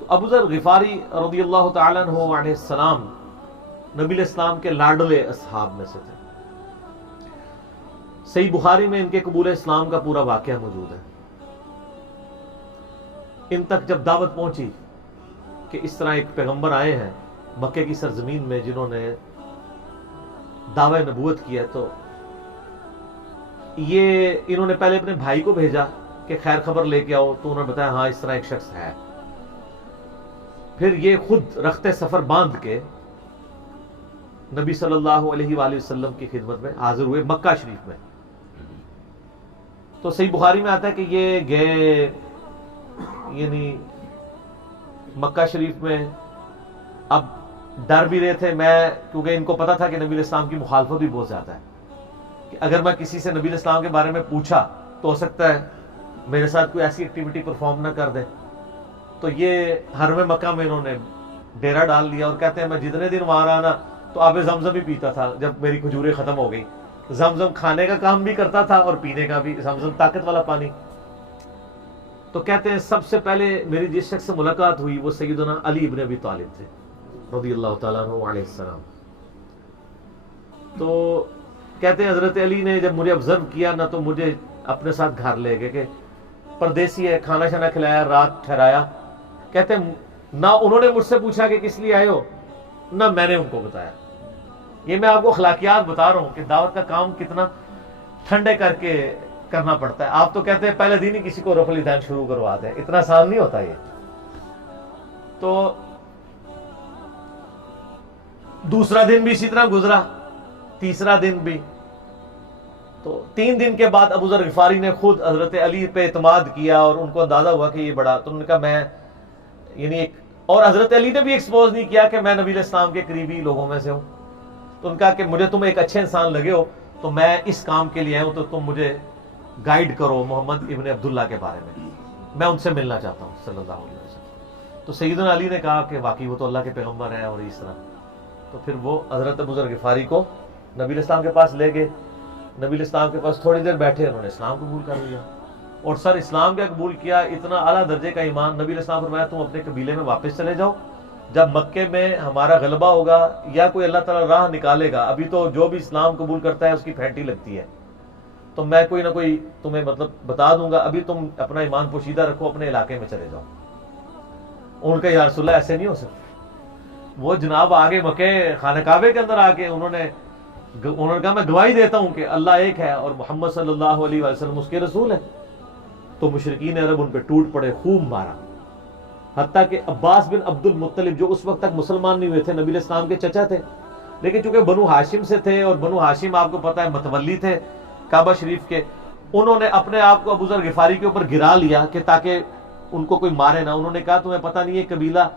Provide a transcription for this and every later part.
تو ابو ذر غفاری رضی اللہ تعالیٰ عنہ علیہ السلام نبی علیہ السلام کے لاڈلے اصحاب میں سے تھے. صحیح بخاری میں ان کے قبول اسلام کا پورا واقعہ موجود ہے. ان تک جب دعوت پہنچی کہ اس طرح ایک پیغمبر آئے ہیں مکے کی سرزمین میں جنہوں نے دعوی نبوت کیا، تو یہ انہوں نے پہلے اپنے بھائی کو بھیجا کہ خیر خبر لے کے آؤ، تو انہوں نے بتایا ہاں اس طرح ایک شخص ہے. پھر یہ خود رخت سفر باندھ کے نبی صلی اللہ علیہ وآلہ وسلم کی خدمت میں حاضر ہوئے مکہ شریف میں. تو صحیح بخاری میں آتا ہے کہ یہ گئے یعنی مکہ شریف میں. اب ڈر بھی رہے تھے، میں کیونکہ ان کو پتا تھا کہ نبی علیہ السلام کی مخالفت بھی بہت زیادہ ہے، کہ اگر میں کسی سے نبی علیہ السلام کے بارے میں پوچھا تو ہو سکتا ہے میرے ساتھ کوئی ایسی ایکٹیویٹی پرفارم نہ کر دے. تو یہ حرم مکہ میں انہوں نے ڈیرا ڈال لیا، اور کہتے ہیں میں جتنے دن وہاں رہا نا تو آب زمزم ہی پیتا تھا. جب میری کھجوریں ختم ہو گئی، زمزم کھانے کا کام بھی کرتا تھا اور پینے کا بھی، زمزم طاقت والا پانی. تو کہتے ہیں سب سے پہلے میری جس شخص سے ملاقات ہوئی وہ سیدنا علی ابن ابی طالب تھے رضی اللہ تعالیٰ عنہ علیہ السلام. تو کہتے ہیں حضرت علی نے جب مجھے آبزرو کیا نہ تو مجھے اپنے ساتھ گھر لے گئے کہ پردیسی ہے، کھانا شانا کھلایا، رات ٹھہرایا. کہتے ہیں نہ انہوں نے مجھ سے پوچھا کہ کس لیے آئے ہو، نہ میں نے ان کو بتایا. یہ میں آپ کو اخلاقیات بتا رہا ہوں کہ دعوت کا کام کتنا ٹھنڈے کر کے کرنا پڑتا ہے. آپ تو کہتے ہیں پہلے دن ہی کسی کو رفع الیدین شروع کرواتے ہیں، اتنا آسان نہیں ہوتا یہ. تو دوسرا دن بھی اسی طرح گزرا، تیسرا دن بھی. تو 3 دن کے بعد ابو ذر غفاری نے خود حضرت علی پہ اعتماد کیا، اور ان کو اندازہ ہوا کہ یہ بڑا، تو انہوں نے کہا میں یعنی ایک، اور حضرت علی نے بھی ایکسپوز نہیں کیا کہ میں نبی علیہ السلام کے قریبی لوگوں میں سے ہوں. تو ان کا کہ مجھے تم ایک اچھے انسان لگے ہو تو میں اس کام کے لیے آیا ہوں، تو تم مجھے گائیڈ کرو محمد ابن عبداللہ کے بارے میں ان سے ملنا چاہتا ہوں صلی اللہ علیہ وسلم. تو سیدنا علی نے کہا کہ واقعی وہ تو اللہ کے پیغمبر ہیں، اور اس طرح. تو پھر وہ حضرت ابو ذر غفاری کو نبی علیہ السلام کے پاس لے گئے. نبی علیہ السلام کے پاس تھوڑی دیر بیٹھے، انہوں نے اسلام قبول کر لیا. اور سر اسلام کیا قبول کیا، اتنا اعلیٰ درجے کا ایمان. نبی علیہ السلام فرمایا تم اپنے قبیلے میں واپس چلے جاؤ، جب مکے میں ہمارا غلبہ ہوگا یا کوئی اللہ تعالیٰ راہ نکالے گا، ابھی تو جو بھی اسلام قبول کرتا ہے اس کی پھینٹی لگتی ہے، تو میں کوئی نہ کوئی تمہیں مطلب بتا دوں گا، ابھی تم اپنا ایمان پوشیدہ رکھو، اپنے علاقے میں چلے جاؤ. ان کا یا رسول اللہ ایسے نہیں ہو سکتا. وہ جناب آگے مکے خانہ کعبے کے اندر آ کے انہوں نے کہا میں گواہی دیتا ہوں کہ اللہ ایک ہے اور محمد صلی اللہ علیہ وسلم اس کے رسول ہے. تو مشرکین عرب ان پہ ٹوٹ پڑے، خوب مارا. حتیٰ کہ عباس بن عبد المطلب جو اس وقت تک مسلمان نہیں ہوئے تھے، نبی علیہ السلام کے چچا تھے، لیکن چونکہ بنو ہاشم سے تھے، اور بنو ہاشم آپ کو پتہ ہے متولی تھے کعبہ شریف کے، انہوں نے اپنے آپ کو ابو ذر غفاری کے اوپر گرا لیا کہ تاکہ ان کو کوئی مارے نہ. انہوں نے کہا تمہیں پتہ نہیں یہ قبیلہ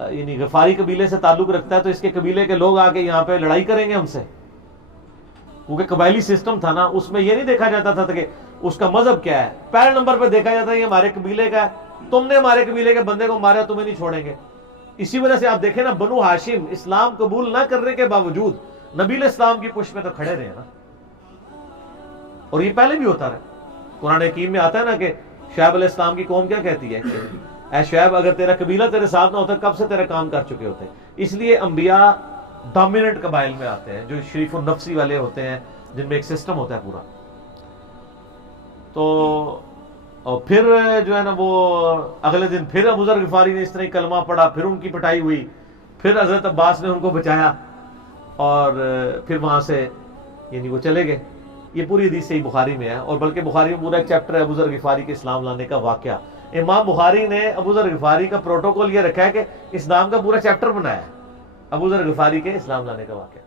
یعنی غفاری قبیلے سے تعلق رکھتا ہے، تو اس کے قبیلے کے لوگ آ کے یہاں پہ لڑائی کریں گے ہم سے. کیونکہ قبائلی سسٹم تھا نا، اس میں یہ نہیں دیکھا جاتا تھا کہ اس کا مذہب کیا ہے، پہلے نمبر پہ دیکھا جاتا ہے یہ ہمارے قبیلے کا ہے، تم نے ہمارے قبیلے کے بندے کو مارا تمہیں نہیں چھوڑیں گے. اسی وجہ سے آپ دیکھیں نا بنو ہاشم اسلام قبول نہ کرنے کے باوجود نبی علیہ السلام کی پشت میں تو کھڑے رہے نا، اور یہ پہلے بھی ہوتا رہا. قرآن حکیم میں آتا ہے نا کہ شعیب علیہ السلام کی قوم کیا کہتی ہے کہ اے شعیب اگر تیرا قبیلہ تیرے ساتھ نہ ہوتا کب سے تیرا کام کر چکے ہوتے. اس لیے انبیاء ڈومیننٹ قبائل میں آتے ہیں جو شریف النفسی والے ہوتے ہیں، جن میں ایک سسٹم ہوتا ہے پورا. تو اور پھر جو ہے نا وہ اگلے دن پھر ابو ذر غفاری نے اس طرح کلمہ پڑھا، پھر ان کی پٹائی ہوئی، پھر حضرت عباس نے ان کو بچایا، اور پھر وہاں سے یعنی وہ چلے گئے. یہ پوری حدیث صحیح بخاری میں ہے، اور بلکہ بخاری میں پورا ایک چیپٹر ہے ابو ذر غفاری کے اسلام لانے کا واقعہ. امام بخاری نے ابو ذر غفاری کا پروٹوکول یہ رکھا ہے کہ اسلام کا پورا چیپٹر بنایا ہے ابو ذر غفاری کے اسلام لانے کا واقعہ.